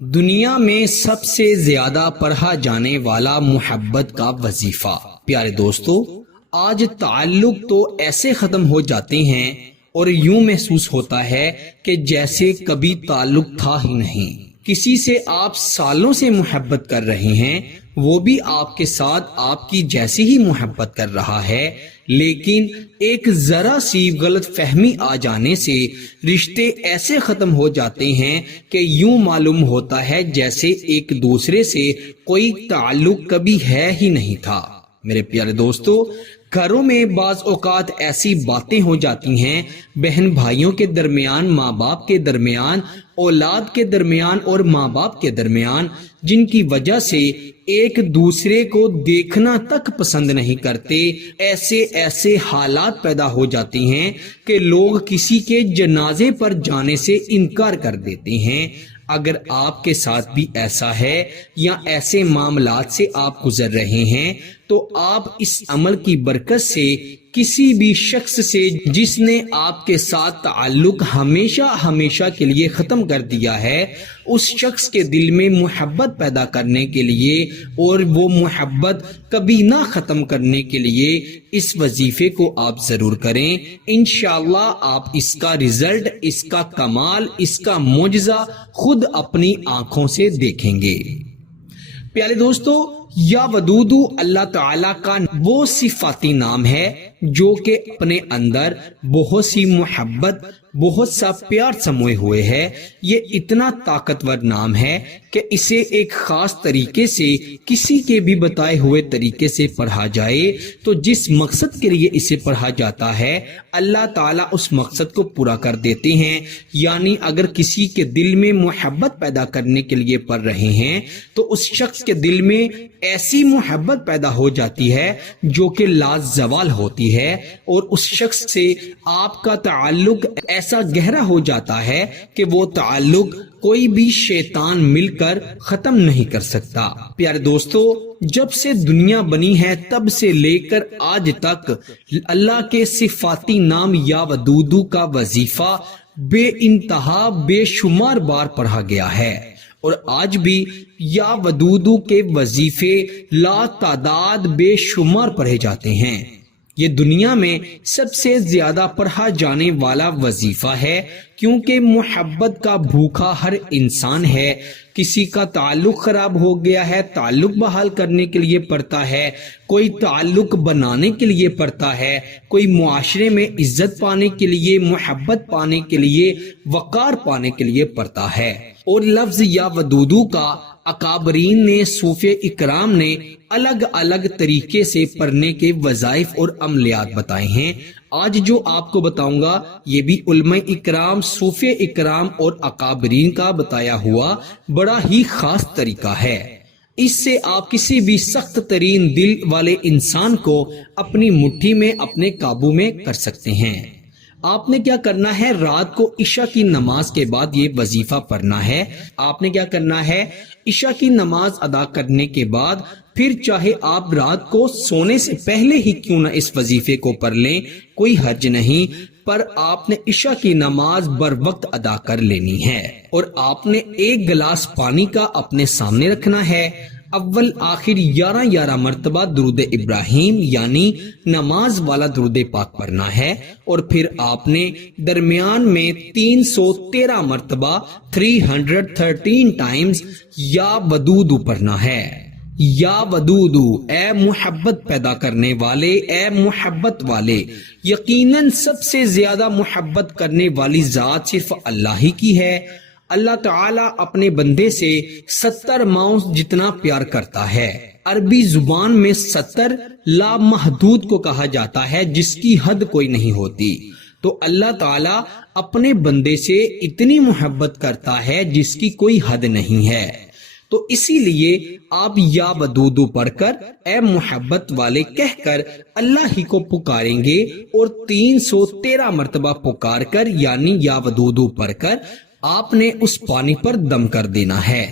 دنیا میں سب سے زیادہ پڑھا جانے والا محبت کا وظیفہ۔ پیارے دوستو، آج تعلق تو ایسے ختم ہو جاتے ہیں اور یوں محسوس ہوتا ہے کہ جیسے کبھی تعلق تھا ہی نہیں۔ کسی سے آپ سالوں سے محبت کر رہے ہیں، وہ بھی آپ کے ساتھ آپ کی جیسی ہی محبت کر رہا ہے، لیکن ایک ذرا سی غلط فہمی آ جانے سے رشتے ایسے ختم ہو جاتے ہیں کہ یوں معلوم ہوتا ہے جیسے ایک دوسرے سے کوئی تعلق کبھی ہے ہی نہیں تھا۔ میرے پیارے دوستو، گھروں میں بعض اوقات ایسی باتیں ہو جاتی ہیں، بہن بھائیوں کے درمیان، ماں باپ کے درمیان، اولاد کے درمیان اور ماں باپ کے درمیان، جن کی وجہ سے ایک دوسرے کو دیکھنا تک پسند نہیں کرتے۔ ایسے حالات پیدا ہو جاتے ہیں کہ لوگ کسی کے جنازے پر جانے سے انکار کر دیتے ہیں۔ اگر آپ کے ساتھ بھی ایسا ہے یا ایسے معاملات سے آپ گزر رہے ہیں تو آپ اس عمل کی برکت سے کسی بھی شخص سے جس نے آپ کے ساتھ تعلق ہمیشہ کے لیے ختم کر دیا ہے، اس شخص کے دل میں محبت پیدا کرنے کے لیے اور وہ محبت کبھی نہ ختم کرنے کے لیے اس وظیفے کو آپ ضرور کریں۔ انشاءاللہ آپ اس کا رزلٹ، اس کا کمال، اس کا معجزہ خود اپنی آنکھوں سے دیکھیں گے۔ پیارے دوستو، یا ودودو اللہ تعالیٰ کا وہ صفاتی نام ہے جو کہ اپنے اندر بہت سی محبت، بہت سا پیار سموئے ہوئے ہے۔ یہ اتنا طاقتور نام ہے کہ اسے ایک خاص طریقے سے، کسی کے بھی بتائے ہوئے طریقے سے پڑھا جائے تو جس مقصد کے لیے اسے پڑھا جاتا ہے، اللہ تعالیٰ اس مقصد کو پورا کر دیتے ہیں۔ یعنی اگر کسی کے دل میں محبت پیدا کرنے کے لیے پڑھ رہے ہیں تو اس شخص کے دل میں ایسی محبت پیدا ہو جاتی ہے جو کہ لازوال ہوتی ہے، اور اس شخص سے آپ کا تعلق ایسا گہرا ہو جاتا ہے کہ وہ تعلق کوئی بھی شیطان مل کر ختم نہیں کر سکتا۔ پیارے دوستو، جب سے دنیا بنی ہے تب سے لے کر آج تک اللہ کے صفاتی نام یا ودودو کا وظیفہ بے انتہا، بے شمار بار پڑھا گیا ہے، اور آج بھی یا ودودو کے وظیفے لا تعداد بے شمار پڑھے جاتے ہیں۔ یہ دنیا میں سب سے زیادہ پڑھا جانے والا وظیفہ ہے، کیونکہ محبت کا بھوکا ہر انسان ہے۔ کسی کا تعلق خراب ہو گیا ہے، تعلق بحال کرنے کے لیے پڑھتا ہے، کوئی تعلق بنانے کے لیے پڑھتا ہے، کوئی معاشرے میں عزت پانے کے لیے، محبت پانے کے لیے، وقار پانے کے لیے پڑھتا ہے۔ اور لفظ یا ودودو کا اکابرین نے، صوفیہ اکرام نے الگ الگ طریقے سے پڑھنے کے وظائف اور عملیات بتائے ہیں۔ آج جو آپ کو بتاؤں گا یہ بھی علماء اکرام، صوفیہ اکرام اور اکابرین کا بتایا ہوا بڑا ہی خاص طریقہ ہے۔ اس سے آپ کسی بھی سخت ترین دل والے انسان کو اپنی مٹھی میں، اپنے قابو میں کر سکتے ہیں۔ آپ نے کیا کرنا ہے، رات کو عشاء کی نماز کے بعد یہ وظیفہ پڑھنا ہے۔ آپ نے کیا کرنا ہے، عشاء کی نماز ادا کرنے کے بعد پھر چاہے آپ رات کو سونے سے پہلے ہی کیوں نہ اس وظیفے کو پڑھ لیں، کوئی حرج نہیں، پر آپ نے عشاء کی نماز بر وقت ادا کر لینی ہے۔ اور آپ نے ایک گلاس پانی کا اپنے سامنے رکھنا ہے۔ اول آخر 11 مرتبہ درود ابراہیم یعنی نماز والا درود پاک پڑھنا ہے، اور پھر آپ نے درمیان میں 313 مرتبہ 313 ٹائمز یا ودودو پڑھنا ہے۔ یا ودودو، اے محبت پیدا کرنے والے، اے محبت والے، یقیناً سب سے زیادہ محبت کرنے والی ذات صرف اللہ ہی کی ہے۔ اللہ تعالیٰ اپنے بندے سے 70 ماؤں جتنا پیار کرتا ہے۔ عربی زبان میں 70 لامحدود کو کہا جاتا ہے، جس کی حد کوئی نہیں ہوتی۔ تو اللہ تعالیٰ اپنے بندے سے اتنی محبت کرتا ہے جس کی کوئی حد نہیں ہے۔ تو اسی لیے آپ یا ودودو پڑھ کر، اے محبت والے کہہ کر اللہ ہی کو پکاریں گے، اور 313 مرتبہ پکار کر یعنی یا ودودو پڑھ کر آپ نے اس پانی پر دم کر دینا ہے۔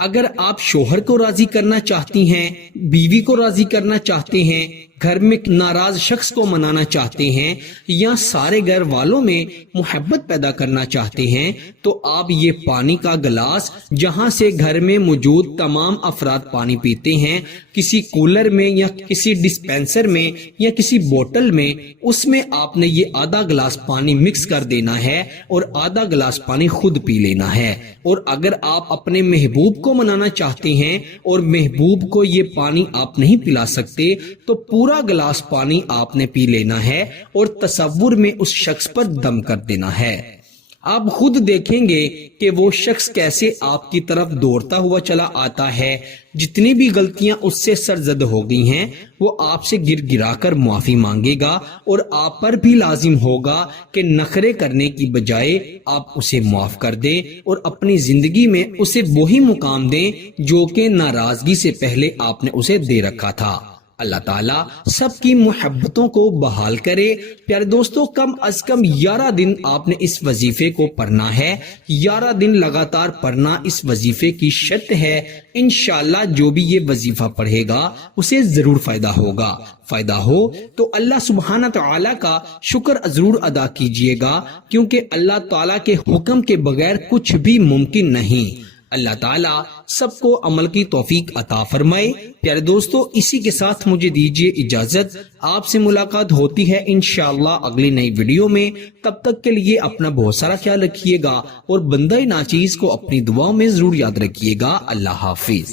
اگر آپ شوہر کو راضی کرنا چاہتی ہیں، بیوی کو راضی کرنا چاہتے ہیں، گھر میں ناراض شخص کو منانا چاہتے ہیں یا سارے گھر والوں میں محبت پیدا کرنا چاہتے ہیں تو آپ یہ پانی کا گلاس جہاں سے گھر میں موجود تمام افراد پانی پیتے ہیں کسی کولر میں یا کسی ڈسپینسر میں یا کسی بوتل میں، اس میں آپ نے یہ آدھا گلاس پانی مکس کر دینا ہے اور آدھا گلاس پانی خود پی لینا ہے۔ اور اگر آپ اپنے محبوب کو منانا چاہتے ہیں اور محبوب کو یہ پانی آپ نہیں پلا سکتے تو پورا گلاس پانی آپ نے پی لینا ہے اور تصور میں اس شخص پر دم کر دینا ہے۔ آپ خود دیکھیں گے کہ وہ شخص کیسے آپ کی طرف دوڑتا ہوا چلا آتا ہے۔ جتنی بھی غلطیاں اس سے سرزد ہو گئی ہیں وہ آپ سے گر گرا کر معافی مانگے گا اور آپ پر بھی لازم ہوگا کہ نخرے کرنے کی بجائے آپ اسے معاف کر دیں اور اپنی زندگی میں اسے وہی مقام دیں جو کہ ناراضگی سے پہلے آپ نے اسے دے رکھا تھا۔ اللہ تعالیٰ سب کی محبتوں کو بحال کرے۔ پیارے دوستو، کم از کم 11 دن آپ نے اس وظیفے کو پڑھنا ہے۔ 11 دن لگاتار پڑھنا اس وظیفے کی شرط ہے۔ انشاءاللہ جو بھی یہ وظیفہ پڑھے گا اسے ضرور فائدہ ہوگا۔ فائدہ ہو تو اللہ سبحانہ تعالیٰ کا شکر ضرور ادا کیجئے گا، کیونکہ اللہ تعالیٰ کے حکم کے بغیر کچھ بھی ممکن نہیں۔ اللہ تعالیٰ سب کو عمل کی توفیق عطا فرمائے۔ پیارے دوستو، اسی کے ساتھ مجھے دیجیے اجازت۔ آپ سے ملاقات ہوتی ہے انشاءاللہ اگلی نئی ویڈیو میں۔ تب تک کے لیے اپنا بہت سارا خیال رکھیے گا اور بندہ ناچیز کو اپنی دعاؤں میں ضرور یاد رکھیے گا۔ اللہ حافظ۔